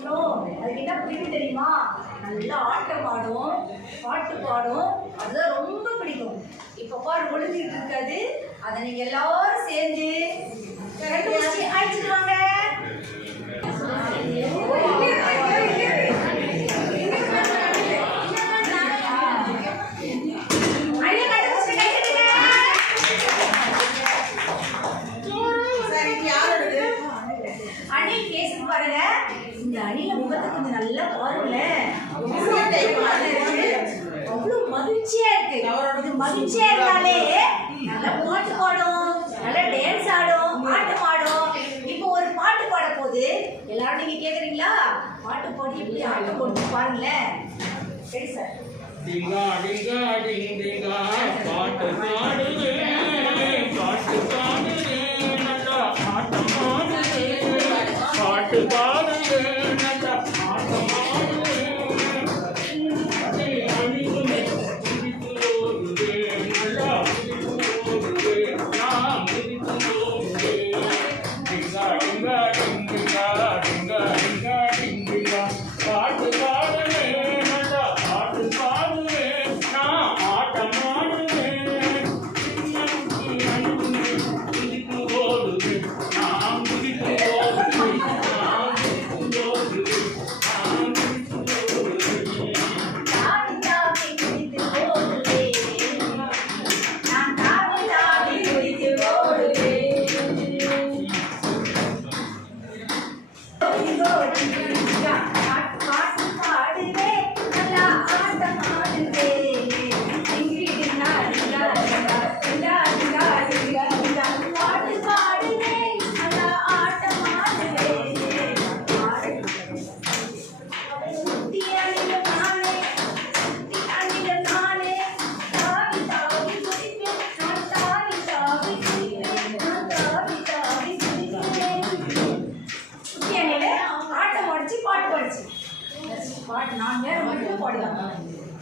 கற்றுக்கணும் அதுக்கு என்ன பிடிக்கும் தெரியுமா? நல்லா ஆட்டம் பாடும் பாட்டு பாடும். அதுதான் ரொம்ப பிடிக்கும். இப்போ பாரு ஒழிஞ்சிட்டு இருக்காது. அதை நீங்கள் எல்லாரும் சேர்ந்து அழைச்சிட்டு வாங்க. நல்லா பாருங்களேன் அவ்வளோ மகிழ்ச்சியா இருக்கு. அவரோட மகிழ்ச்சியா இருந்தாலே நல்லா பாட்டு பாடும் நல்லா டான்ஸ் ஆடும் பாட்டு பாடும். இப்போ ஒரு பாட்டு பாட போது எல்லாரும் நீங்க கேக்குறீங்களா? பாட்டு பாடி இப்படி ஆட்டம் போட்டு பாருங்களேன். சரி சார் பாட்டு பாடுவேன் பாட்டு பாடு.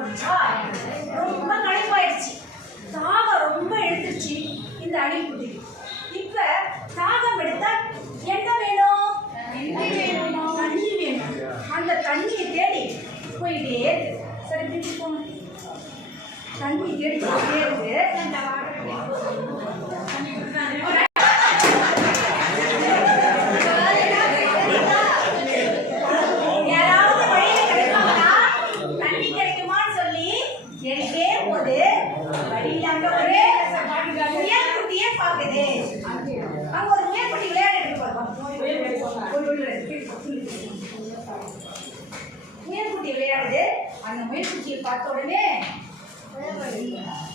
ரொம்ப களைப்பாயிடுச்சு தாகம் ரொம்ப எடுத்துருச்சு இந்த அணில்குட்டி இப்போ தாகம் எடுத்தால் என்ன வேணும்? தண்ணி வேணும்? அந்த தண்ணியை தேடி போயிட்டே சரி தண்ணி தேடி போயிட்டே இருக்கு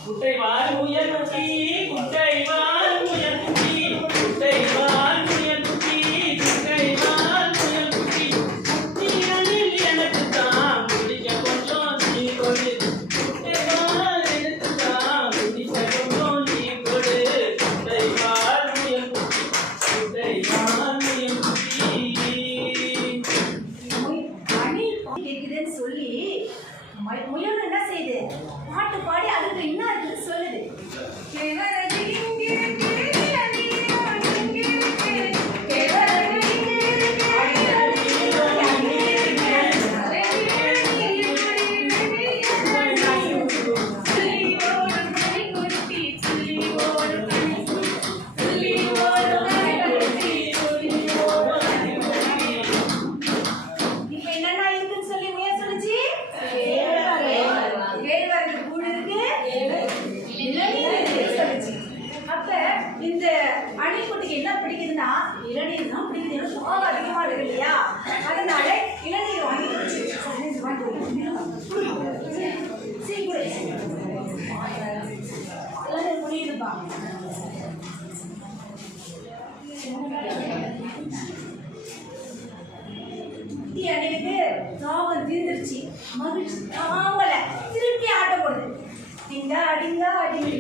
குட்டை வாரு உயர்த்தி குட்டை வாரு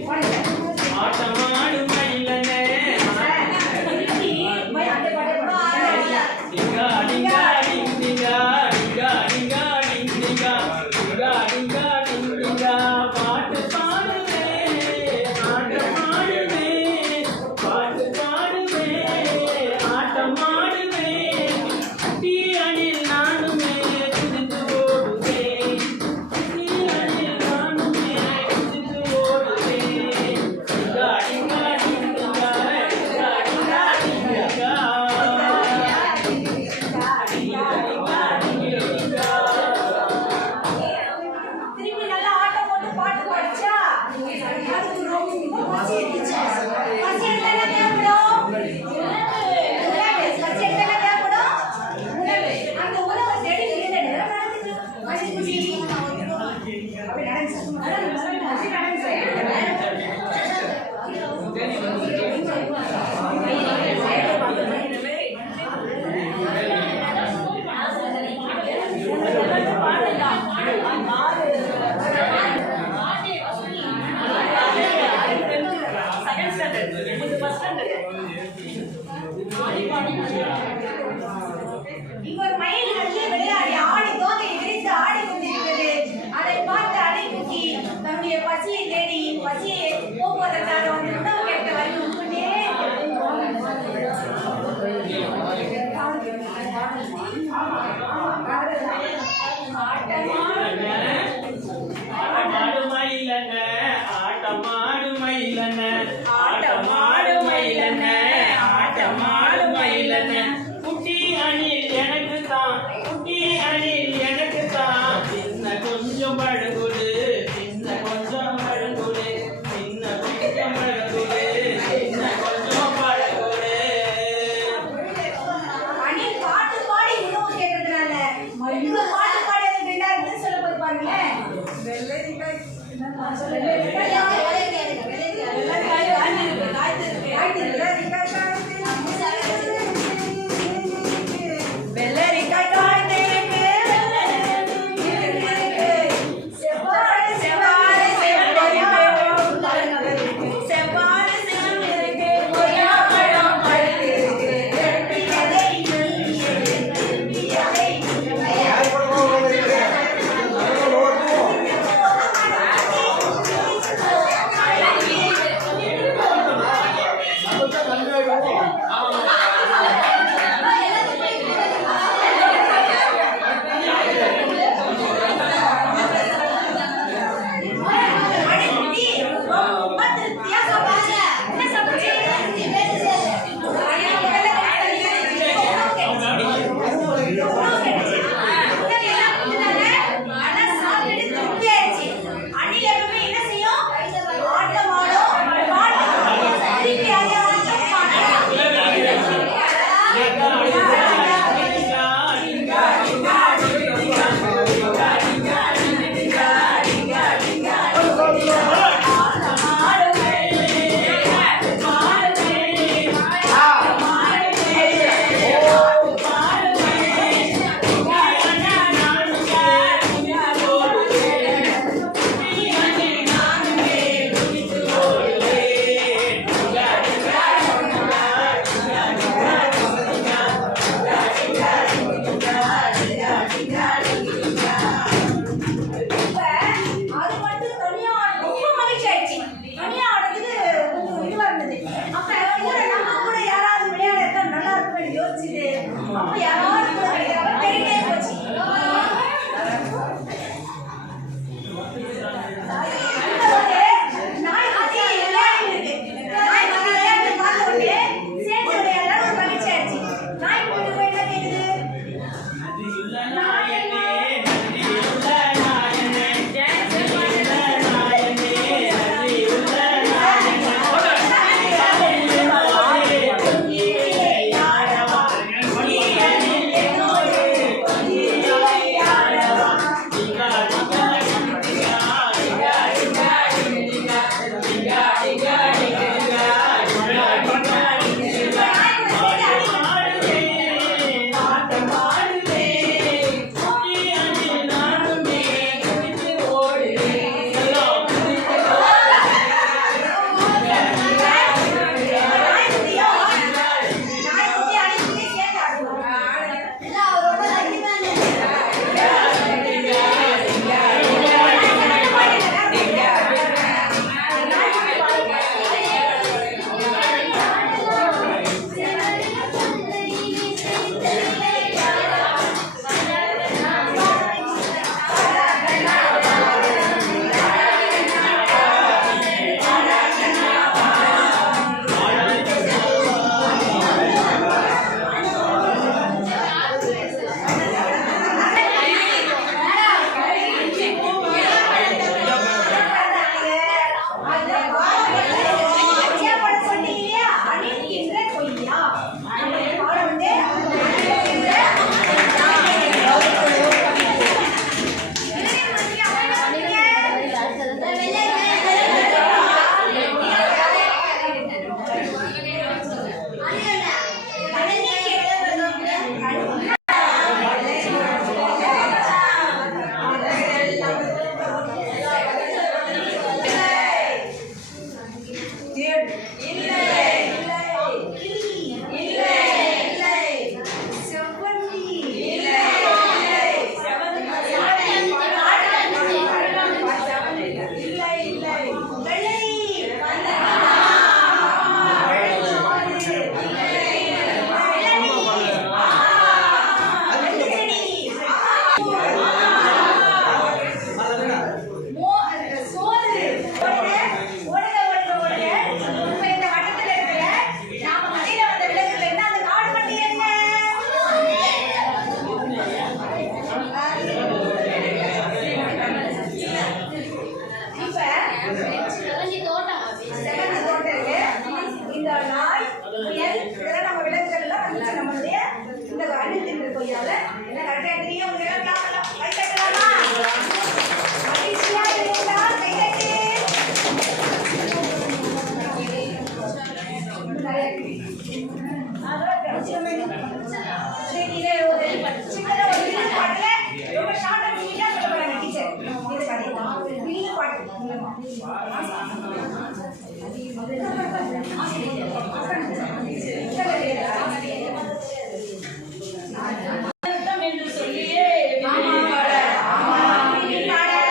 快点！啊、